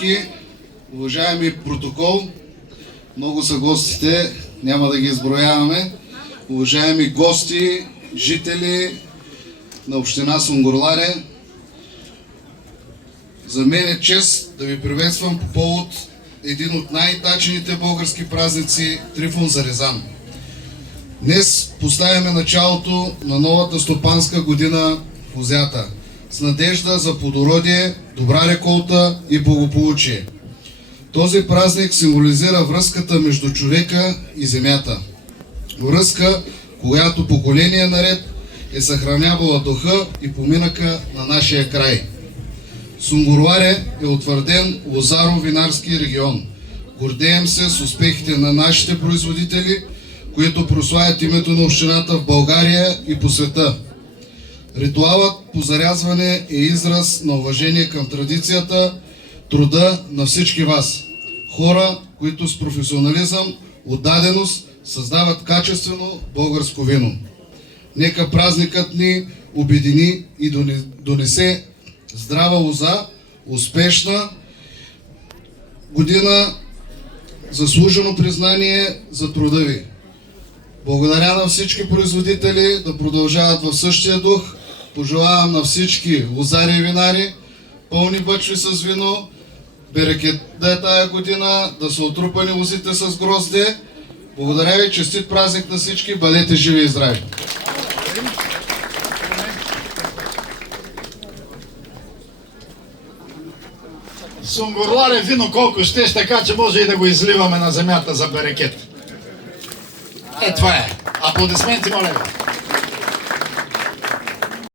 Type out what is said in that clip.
всички. Уважаеми протокол, много са гостите, няма да ги изброяваме. Уважаеми гости, жители на община Сунгурларе, за мен е чест да ви приветствам по повод един от най-тачените български празници – Трифон Зарезан. Днес поставяме началото на новата стопанска година в Узята с надежда за плодородие, добра реколта и благополучие. Този празник символизира връзката между човека и земята. Връзка, която поколения наред е съхранявала духа и поминъка на нашия край. Сунгурларе е утвърден лозаро-винарски регион. Гордеем се с успехите на нашите производители, които прославят името на общината в България и по света. Ритуалът по зарязване е израз на уважение към традицията, труда на всички вас. Хора, които с професионализъм, отдаденост създават качествено българско вино. Нека празникът ни обедини и донесе здрава лоза, успешна година, заслужено признание за труда ви. Благодаря на всички производители да продължават в същия дух. Пожелавам на всички лозари и винари пълни бъчви с вино, берекет да е тая година, да са отрупани лозите с грозде. Благодаря ви, честит празник на всички, бъдете живи и здрави! Сунгурларе вино колко щеш, така че може и да го изливаме на земята за берекет. Това е. Аплодисменти, моля ви.